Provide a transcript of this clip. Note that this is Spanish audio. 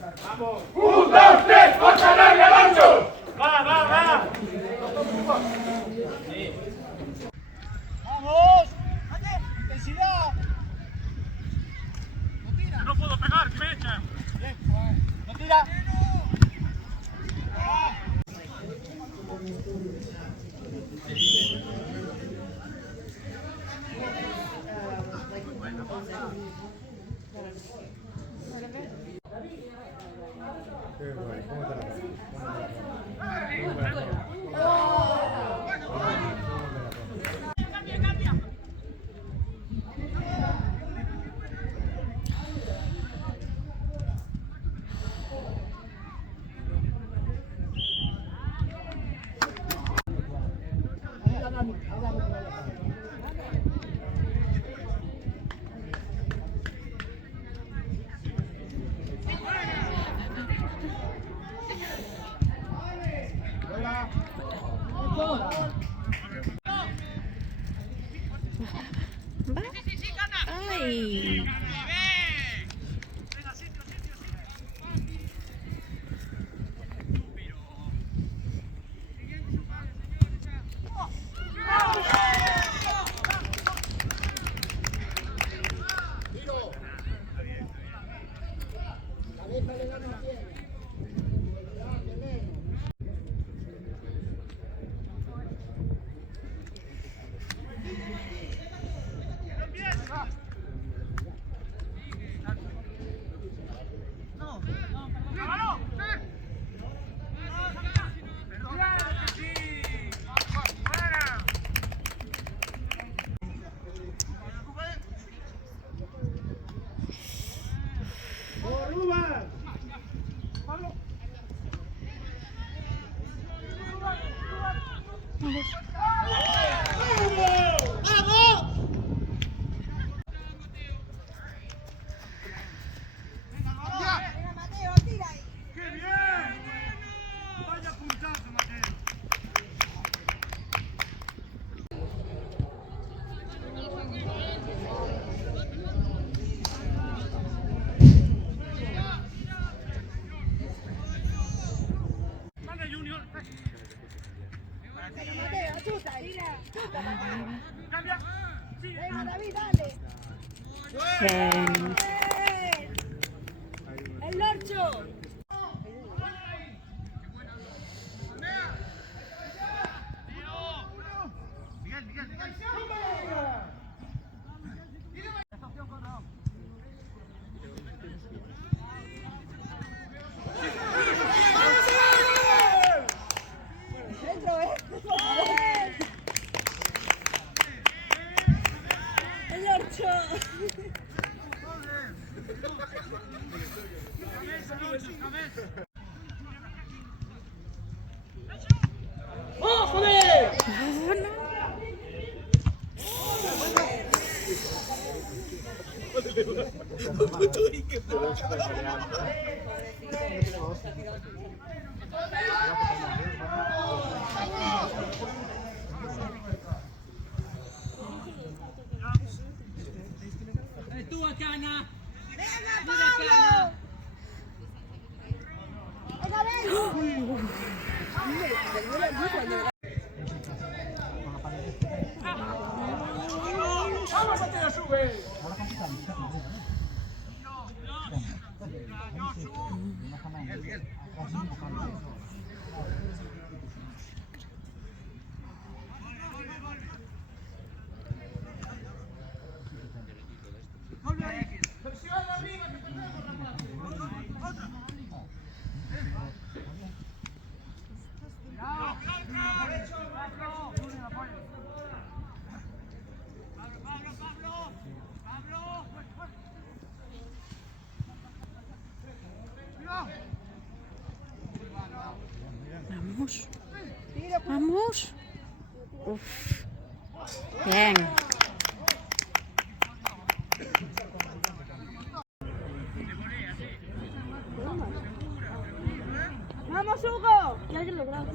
¡Vamos! ¡Un, dos, tres! ¡Otra larga al 8! ¡Va, va, va! ¡Vamos! ¡Intensidad! ¡No tira! ¡No puedo pegar, que me echan! Bien, ¡no tira! ¡Ay! Venga, David, dale. Bien. El Lorcho. Dentro, el Lorcho. ¡Oh, joder! ¡Tú, Acana! ¡Venga, Pablo! ¡Venga, ven! ¡Vamos, Mateo, sube! Vamos. Vamos. Uf. Bien. ¡Vamos, Hugo! Ya que lo grabo.